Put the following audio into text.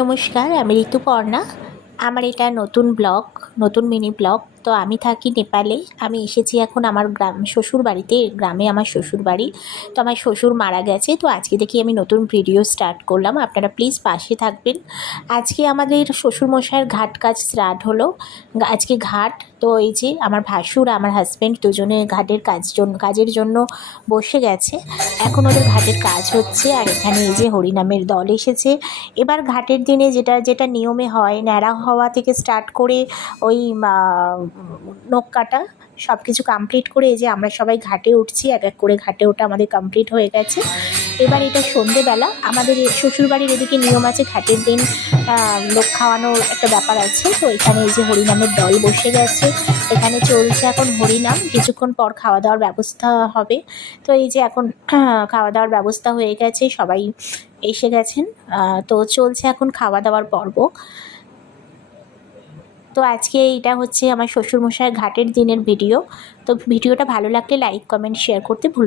নমস্কার, আমি ঋতুপর্ণা। আমার এটা নতুন ব্লগ, নতুন মিনি ব্লগ। তো আমি থাকি নেপালে। আমি এসেছি এখন আমার শ্বশুরবাড়িতে। গ্রামে আমার শ্বশুরবাড়ি। তো আমার শ্বশুর মারা গেছে। তো আজকে থেকে আমি নতুন ভিডিও স্টার্ট করলাম। আপনারা প্লিজ পাশে থাকবেন। আজকে আমাদের শ্বশুরমশাইয়ের ঘাট কাজ স্টার্ট হলো। আজকে ঘাট। তো এই যে আমার ভাসুর আমার হাজব্যান্ড দুজনে ঘাটের কাজের জন্য বসে গেছে। এখন ওদের ঘাটের কাজ হচ্ছে। আর এখানে এই যে হরিনামের দল এসেছে। এবার ঘাটের দিনে যেটা যেটা নিয়মে হয়, ন্যাড়া হওয়া থেকে স্টার্ট করে ওই নখ কাটা সব কিছু কমপ্লিট করে এই যে আমরা সবাই ঘাটে উঠছি। এক এক করে ঘাটে ওঠা আমাদের কমপ্লিট হয়ে গেছে। এবার এটা সন্ধেবেলা। আমাদের শ্বশুরবাড়ির এদিকে নিয়ম আছে, ঘাটের দিন লোক খাওয়ানোর একটা ব্যাপার আছে। তো এখানে এই যে হরিনামের দল বসে গেছে। এখানে চলছে এখন হরিনাম। কিছুক্ষণ পর খাওয়া দাওয়ার ব্যবস্থা হবে। তো এই যে এখন খাওয়া দাওয়ার ব্যবস্থা হয়ে গেছে, সবাই এসে গেছেন। তো চলছে এখন খাওয়া দাওয়ার পর্ব। তো আজকে এইটা হচ্ছে আমার শ্বশুরমশাইয়ের ঘাটের দিনের ভিডিও। তো ভিডিওটা ভালো লাগলে লাইক, কমেন্ট, শেয়ার করতে ভুলবেন না।